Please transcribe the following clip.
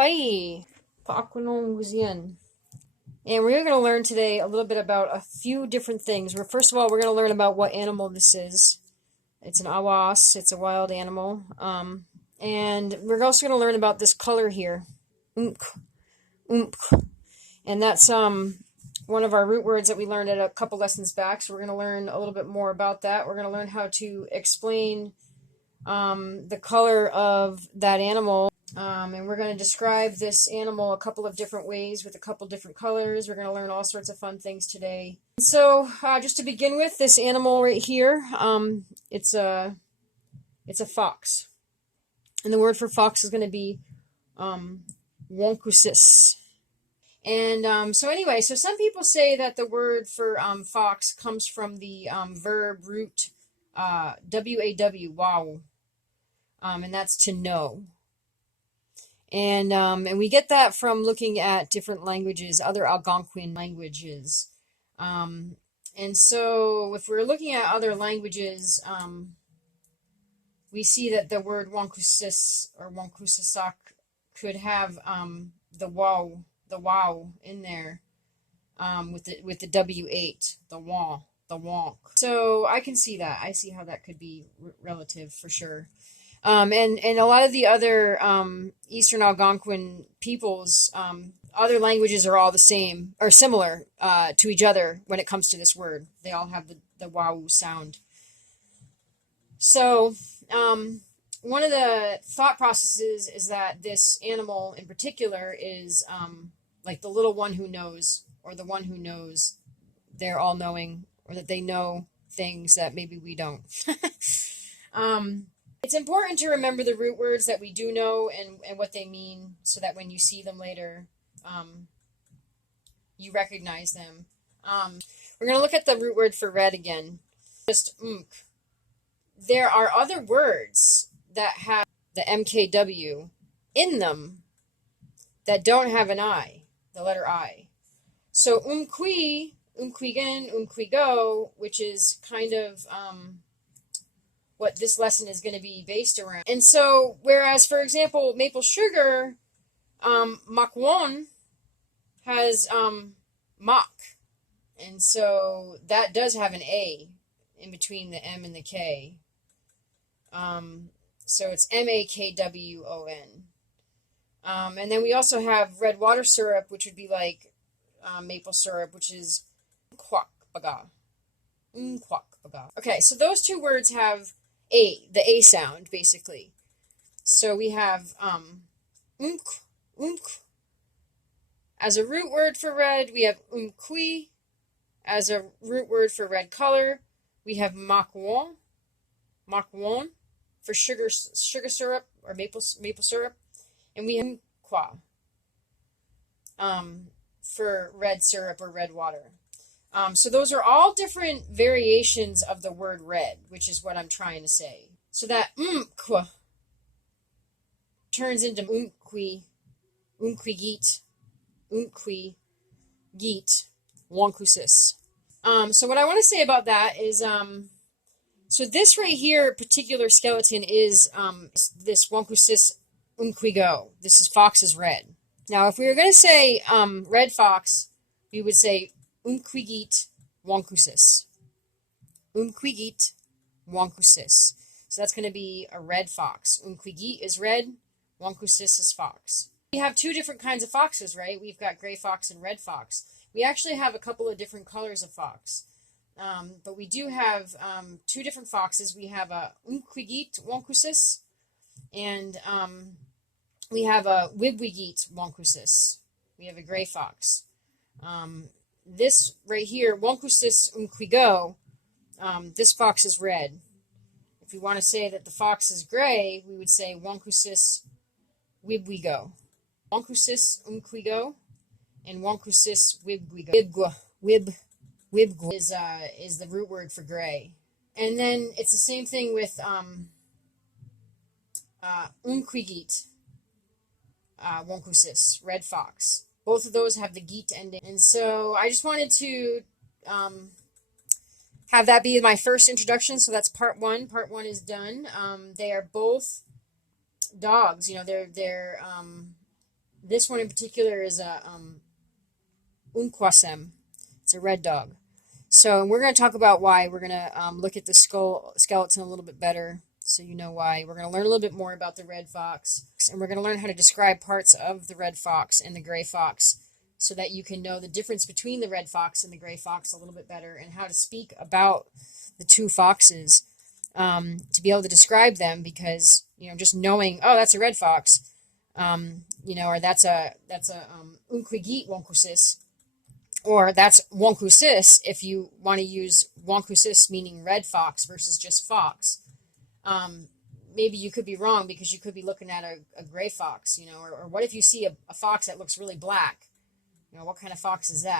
Hi, Pakunong. And we're going to learn today a little bit about a few different things. First of all, we're going to learn about what animal this is. It's an awas, it's a wild animal. And we're also going to learn about this color here, unk, unk. And that's one of our root words that we learned at a couple lessons back. So we're going to learn a little bit more about that. We're going to learn how to explain the color of that animal. And we're going to describe this animal a couple of different ways with a couple different colors. We're going to learn all sorts of fun things today. So, just to begin with, this animal right here, it's a fox, and the word for fox is going to be wonkusis. And so anyway, so some people say that the word for fox comes from the verb root waw, wow, and that's to know. And we get that from looking at different languages, other Algonquin languages. And so if we're looking at other languages, we see that the word Wankusis or Wankusisak could have the wow in there with the W8, the wah, the wonk. So I can see that. I see how that could be relative for sure. And a lot of the other Eastern Algonquin peoples, other languages are all the same or similar to each other when it comes to this word. They all have the wow sound. So one of the thought processes is that this animal in particular is like the little one who knows, or the one who knows they're all knowing, or that they know things that maybe we don't. It's important to remember the root words that we do know and what they mean, so that when you see them later, you recognize them. We're going to look at the root word for red again. Just There are other words that have the MKW in them that don't have an I, the letter I. So umqui, umquigan, umquigo, which is kind of what this lesson is going to be based around. And so, whereas, for example, maple sugar, makwon has mock. And so that does have an A in between the M and the K. So it's MAKWON. And then we also have red water syrup, which would be like maple syrup, which is kwak baga. Kwak baga. Okay, so those two words have the A sound, basically. So we have unk. As a root word for red, we have umqui. As a root word for red color, we have makwon for sugar syrup or maple syrup, and we have kwa for red syrup or red water. So those are all different variations of the word red, which is what I'm trying to say. So that umqua turns into umquigit, wonkusis. So what I want to say about that is, so this right here, particular skeleton is this wonkusis umquigo. This is fox's red. Now, if we were going to say red fox, we would say umquigit wonkusis. Umquigit wonkusis. So that's going to be a red fox. Umquigit is red, wonkusis is fox. We have two different kinds of foxes, right? We've got gray fox and red fox. We actually have a couple of different colors of fox. But we do have two different foxes. We have a umquigit wonkusis, and we have a wibwigit wonkusis. We have a gray fox. This right here, wonkusis umquigo, this fox is red. If we want to say that the fox is gray, we would say wonkusis wibwigo. Wonkusis umquigo and wonkusis wibwigo. Wibgwa is the root word for gray. And then it's the same thing with umquigit wonkusis, red fox. Both of those have the geet ending. And so I just wanted to have that be my first introduction. So that's part one. Part one is done. They are both dogs. You know, they're This one in particular is a Unquasem. It's a red dog. So we're going to talk about why. We're going to look at the skeleton a little bit better so you know why. We're going to learn a little bit more about the red fox, and we're going to learn how to describe parts of the red fox and the gray fox so that you can know the difference between the red fox and the gray fox a little bit better, and how to speak about the two foxes, to be able to describe them, because just knowing, oh, that's a red fox, or that's a Unquigit Wonkusis, or that's Wonkusis if you want to use Wonkusis meaning red fox versus just fox. Maybe you could be wrong because you could be looking at a gray fox, or what if you see a fox that looks really black? What kind of fox is that?